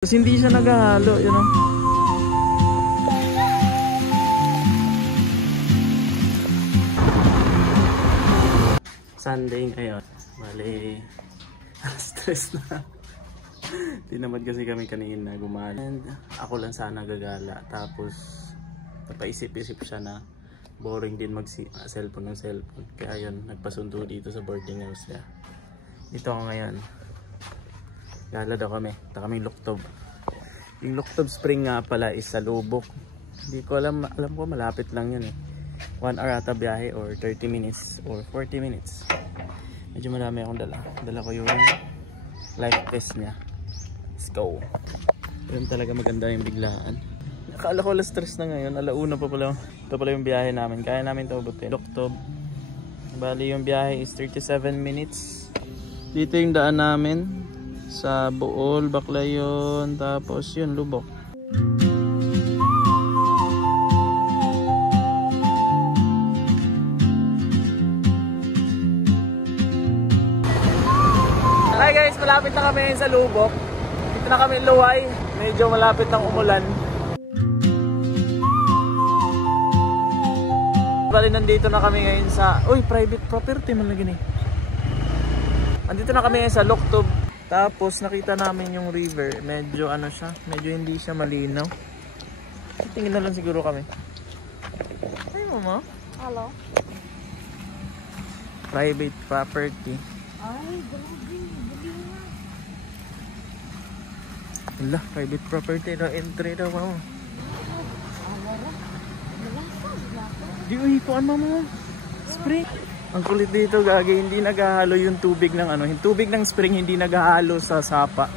Tapos hindi siya naghahalo, you know. Sunday ngayon. Bali, stress na. Tinamad kasi kami kanina gumala. And ako lang sana gagala. Tapos napaisip-isip siya na boring din mag-cellphone ng cellphone. Kaya yun, nagpasundo dito sa boarding house niya. Dito ako ngayon. Gala daw kami. Ito kaming Luktob. Yung Luktob Spring nga pala is sa Lubok. Hindi ko alam ko malapit lang yun eh. 1 hour ata biyahe or 30 minutes or 40 minutes. Medyo marami akong dala. Dala ko yung life vest niya. Let's go. Yun talaga maganda yung biglaan. Akala ko alas stress na ngayon. Alauna pa pala. Ito pala yung biyahe namin. Kaya namin ito abutin. Luktob. Bali yung biyahe is 37 minutes. Dito yung daan namin. Sa Bool, Baclayon. Tapos yun, Lubok. Hi guys, malapit na kami ngayon sa Lubok. Dito na kami Luway. Medyo malapit ng umulan. Bali nandito na kami ngayon sa private property man lagi ni. Andito na kami ngayon sa Luktob. Tapos nakita namin yung river. Medyo ano siya, medyo hindi siya malinaw. Tingin na lang siguro kami. Ay mama. Hello. Private property. Ay, grabe. Wala, private property na entry daw mo. Di uhipuan mo. Spring. Ang kulit dito gagi, hindi naghahalo yung tubig ng ano, yung tubig ng spring hindi naghahalo sa sapa.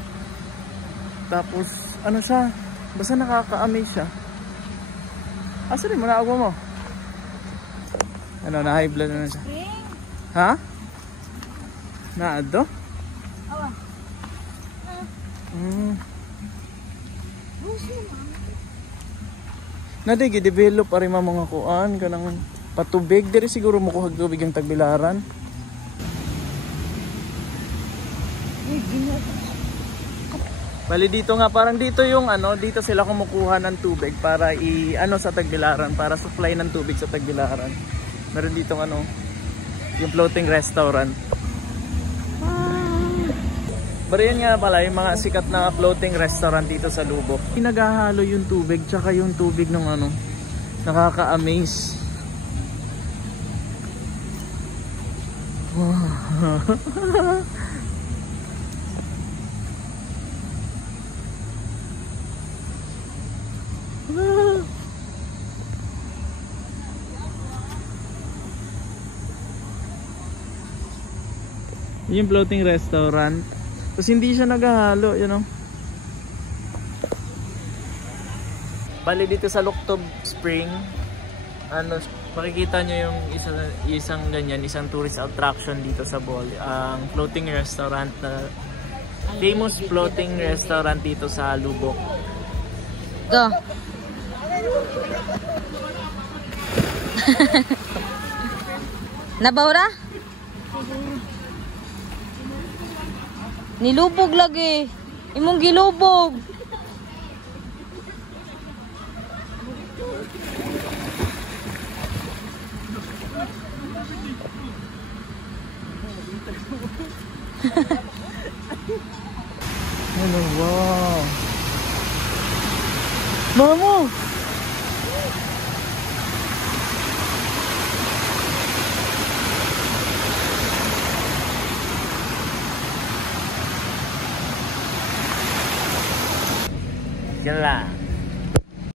Tapos ano siya, basta nakaka-amaze siya. Asa rin mo na mo? Ano, na high blood na siya. Spring? Ha? Naado? Awa. Nadi gi-develop ari mga kuan kanang patubig diri siguro mo kuhag tubig ang Tagbilaran. Bali dito nga parang dito yung ano, dito sila kumukuha ng tubig para i-ano sa Tagbilaran, para supply ng tubig sa Tagbilaran. Meron dito ano, yung floating restaurant. Pero yun nga pala, yung mga sikat na floating restaurant dito sa Lubok. Naghahalo yung tubig, tsaka yung tubig ng ano, nakaka-amaze. Wow. Yung floating restaurant. Tapos hindi siya naghahalo, you know. Bali dito sa Luktob Spring, ano, makikita nyo yung isang ganyan, isang tourist attraction dito sa Bohol. Ang floating restaurant na famous floating restaurant dito sa Lubok. Go. Nabawra? Nilubog lagi. Imong gilubog. Ano, wow. Mamo! Yan lang.